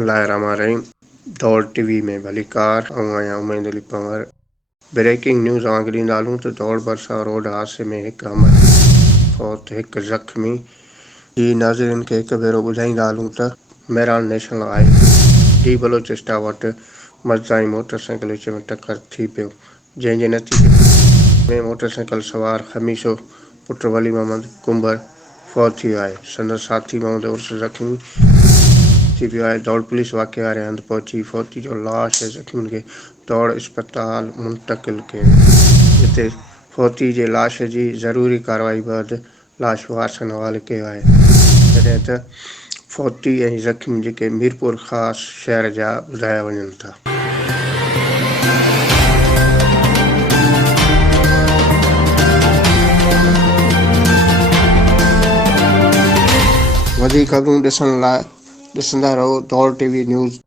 बिस्मिल्लाहिर्रहमानिर्रहीम। दौड़ टीवी में भली कार आया उमेद अली पंवर। ब्रेकिंग न्यूज़ आंगली नालू तो दौड़ भरसा रोड हादसे में एक फौत एक जख्मी जी नाज़रीन के एक भेरो ॿुधाईंदा हलूं त Mehran national highway D Balochistan वटि मज़दाई मोटरसाइकिल विच में टकर थी पियो, जंहिंजे नतीजे में मोटरसाइकिल सवार ख़मीसो पुट वली मोहम्मद कुंबर फौत थी वियो आहे। संदसि साथी मोहम्मद उर्स ज़ख्मी थी पियो आहे। दौड़ पुलिस वाक़े वारे हंधि पहुची फौती जो लाश ऐं ज़ख्मियुनि खे दौड़ इस्पताल मुंतक़िल कयो, जिते फौती जे लाश जी ज़रूरी कार्रवाई बैदि लाश वारसनि हवाले कयो आहे, जॾहिं त फौती ऐं ज़ख्मी जेके मीरपुर ख़ासि शहर जा ॿुधाया वञनि था। वधीक ख़बरूं ॾिसण लाइ ॾिसंदा रहो दौड़ टीवी न्यूज़।